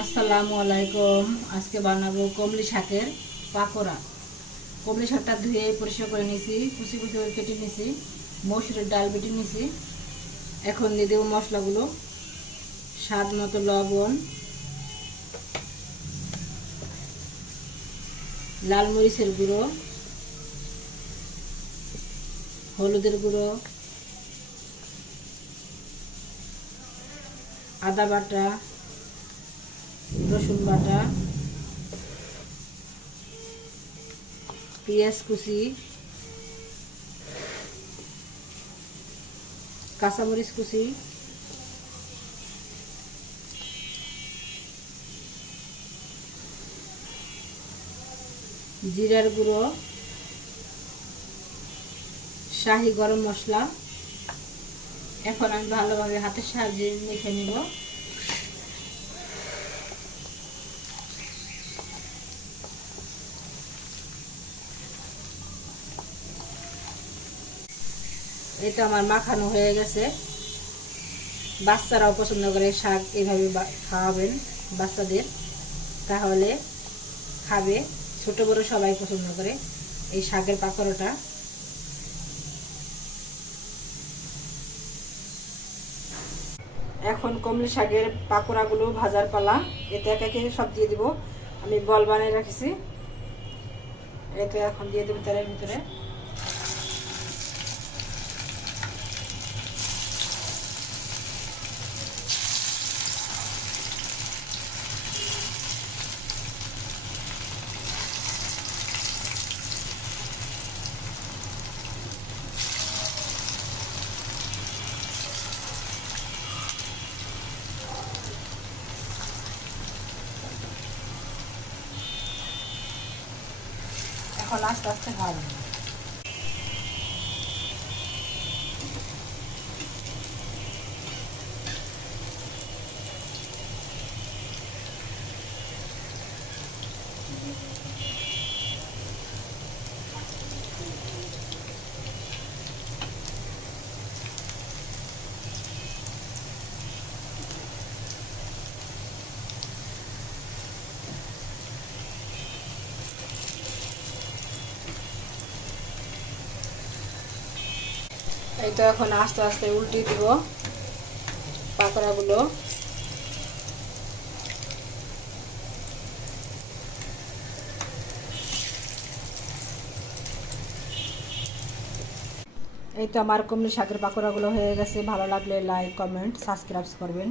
আসসালামু আলাইকুম। আজকে বানাবো কমলি শাকের পাকোড়া। কমলি শাকটা ধুয়ে পরিষ্কার করে নিয়েছি, কুচি কুচি করে কেটে নিয়েছি, মসুরের ডাল বেটে নিয়েছি। এখন দিয়ে দেবো মশলাগুলো। স্বাদ মতো লবণ, লাল মরিচের গুঁড়ো, হলুদের গুঁড়ো, আদা বাটা, রসুন বাটা, পেঁয়াজ কুচি, কাঁচামরিচ কুচি, জিরার গুঁড়ো, শাহি গরম মশলা। এখন আমি ভালোভাবে হাতের সাহায্যে মেখে নিব। এটা আমার মাখানো হয়ে গেছে। বাচ্চারাও পছন্দ করে শাক, এইভাবে খাওয়াবেন বাচ্চাদের, তাহলে খাবে। ছোট বড় সবাই পছন্দ করে এই শাকের পাকোড়াটা। এখন কমলি শাকের পাকোড়াগুলো ভাজার পালা। এতে একে একে সব দিয়ে দিব। আমি বল বানিয়ে রাখছি, এটা এখন দিয়ে দেবো তেলের ভিতরে। এখন আস্তে আস্তে ভাজবো। এইটা এখন আস্তে আস্তে উল্টে দিব পাকোড়াগুলো। এই তো আমার কমলি শাকের পাকোড়াগুলো হয়ে গেছে। ভালো লাগলে লাইক, কমেন্ট, সাবস্ক্রাইব করবেন।